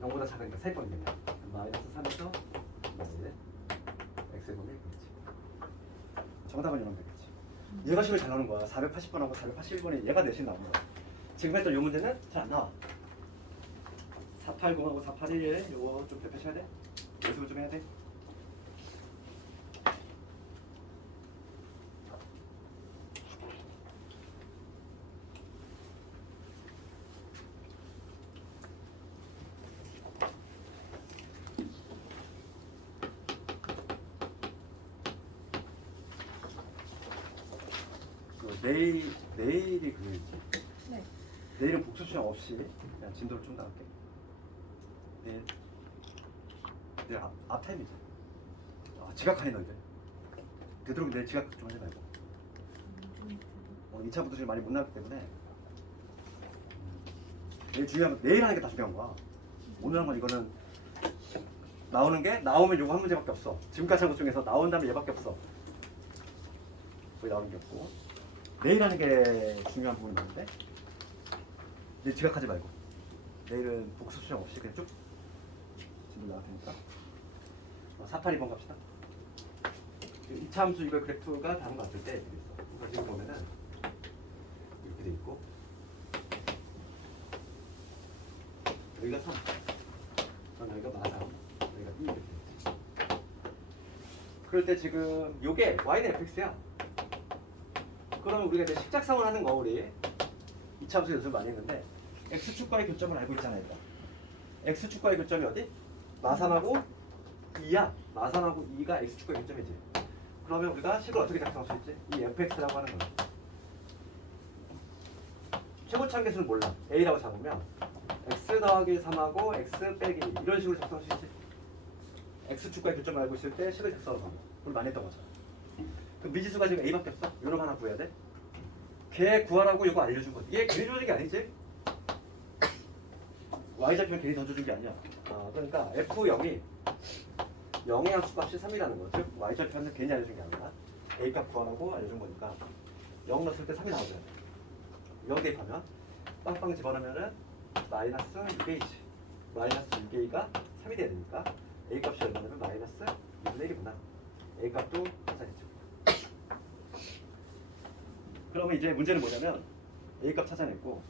0보다 작으니까 3번이겠네. 마이너스 3에서 마이너스 X의 범위 그렇지. 정답은 이러면 되겠지. 얘가 식을 잘 나오는 거야. 480번하고 481번이 얘가 대신 나오는 거야. 지금 했던 이 문제는 잘 안 나와. 480하고 481 요거 좀 대표쳐야 돼? 연습을 좀 해야 돼? 내일이 그거였지? 네. 내일은 복수 시험 없이 그냥 진도를 좀 나갈게. 내일 앞타임이지. 지각하네 너희들. 되도록 내일 지각 좀 하지 말고. 2차 부도실 많이 못 나왔기 때문에 내일 중요한 건 내일 하는 게 다 중요한 거야. 오늘 한 건 이거는 나오는 게 나오면 요거 한 문제밖에 없어. 지금까지 한 것 중에서 나온 다음에 얘밖에 없어. 거의 나오는 게 없고 내일 하는 게 중요한 부분이 많은데 내일 지각하지 말고 내일은 복습 수정 없이 그냥 쭉 진도 나갈 테니까 482번 갑시다. 2차 함수 이거 그래프가 다른 거 같을 때 이렇게 있어. 이거 지금 보면은 이렇게 돼 있고 여기가 3 그럼 여기가 마사 여기가 2 이렇게 돼 있지. 그럴 때 지금 요게 y는 fx야. 그러면 우리가 이제 식작성을 하는 거 우리 2차 함수 연습 많이 했는데 x축과의 교점을 알고 있잖아요. 일단. x축과의 교점이 어디? 마삼하고 2야. 마삼하고 2가 x축과의 교점이지. 그러면 우리가 식을 어떻게 작성할 수 있지? 이 fx라고 하는 거야. 최고차계수를 몰라. a라고 잡으면 x 더하기 3하고 x 빼기 2 이런 식으로 작성할 수 있지. x축과의 교점을 알고 있을 때 식을 작성하는 거. 우리 많이 했던 거잖아. 그 미지수가 지금 a밖에 없어. 요런 거 하나 구해야 돼. 걔 구하라고 이거 알려준 거. 얘 괜히 줘준 게 아니지. y좌표는 괜히 던져준 게 아니야. 그러니까 f0이 0의 함수값이 3이라는 거. 즉 y좌표는 괜히 알려준 게 아니라 a값 구하라고 알려준 거니까 0 넣었을 때 3이 나오잖아. 0 대입하면 빵빵 집어넣으면은 마이너스 6a지. 마이너스 6a가 3이 돼야 되니까 a값이 얼마냐면 마이너스 2분의 1이구나. a값도 찾아냈죠. 그러면 이제 문제는 뭐냐면 a값 찾아냈고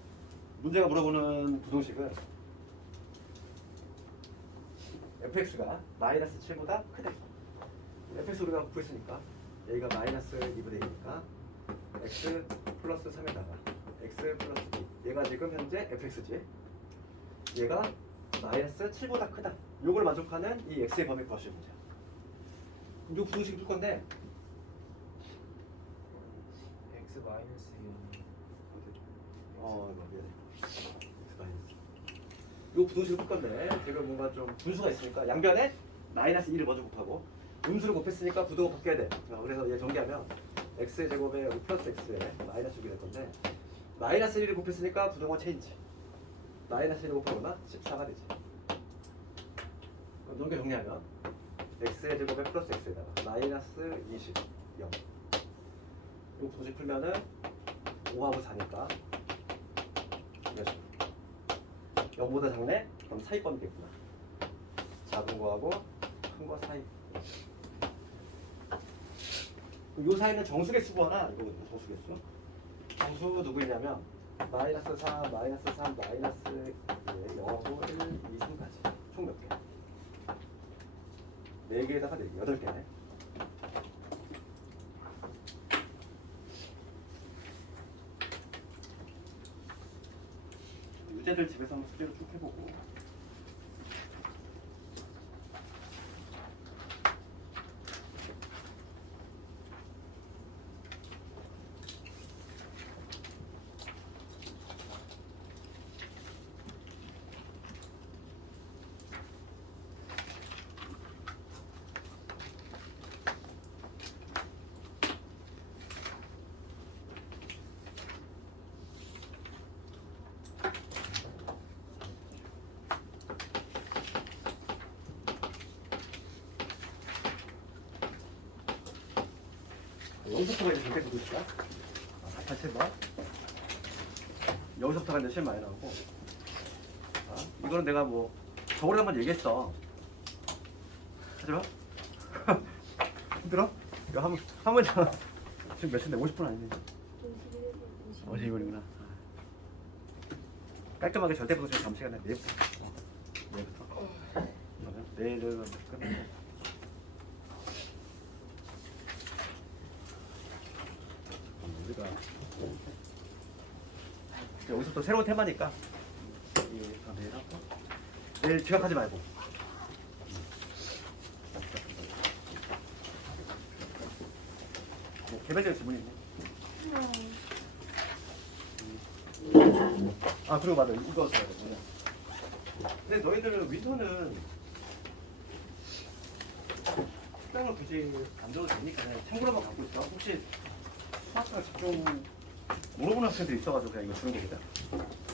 문제가 물어보는 부동식은 fx가 마이너스 7보다 크다. fx 우리가 구했으니까 a가 마이너스 2분의 1이니까 x 플러스 3에다가 x 플러스 2 얘가 지금 현재 fx지. 얘가 마이너스 7보다 크다. 요걸 만족하는 이 x의 범위 구하시는 문제야. 요 부동식을 풀 건데 x 마이너스 1 요 부동식을 풀 건데 지금 뭔가 좀 분수가 있으니까 양변에 마이너스 2를 먼저 곱하고 음수를 곱했으니까 부등호 바뀌어야 돼. 그래서 얘 정리하면 x의 제곱에 여기 플러스 x에 마이너스 6이 될 건데 마이너스 1을 곱했으니까 부등호 체인지. 마이너스 1을 곱하거나 14가 되지. 이렇게 정리하면 x의 제곱에 플러스 x에다가 마이너스 20 0 이 부동식 풀면은 5하고 4니까 0보다 작네? 그럼 사이번이겠구나. 작은 거하고 큰 거 사이. 요 사이는 정수개수 구하라 이거거든요. 정수개수. 정수 누구이냐면 마이너스 4, 마이너스 3, 마이너스 0하고 1, 2, 3까지 총 몇 개? 4개에다가 4개, 8개네. 유제들 집에서 한번 숙제로 쭉 해보고. 여기서부터가 이제 절대 그것이다. 다시 해봐. 여기서부터가 이제 시험 많이 나오고. 이거는 내가 뭐 저번에 한번 얘기했어. 하지 마. 힘들어? 이거 한번 지금 몇 시인데 50분 아니네. 52분이구나. 깔끔하게 절대 부도 지금 잠 시간에 내일부터. 내일부터. 내일은 끝내고. 우리가 여기서 또 새로운 테마니까 내일 하고 내일 지각하지 말고 개별적인 질문이 있네. 아 그리고 맞아 이거 써야 돼. 근데 너희들은 윈터는 특강을 굳이 안 들어도 되니까 그냥 참고로만 갖고 있어. 혹시 수학과 집중 물어보는 학생들이 있어가지고 그냥 이거 주는 거거든.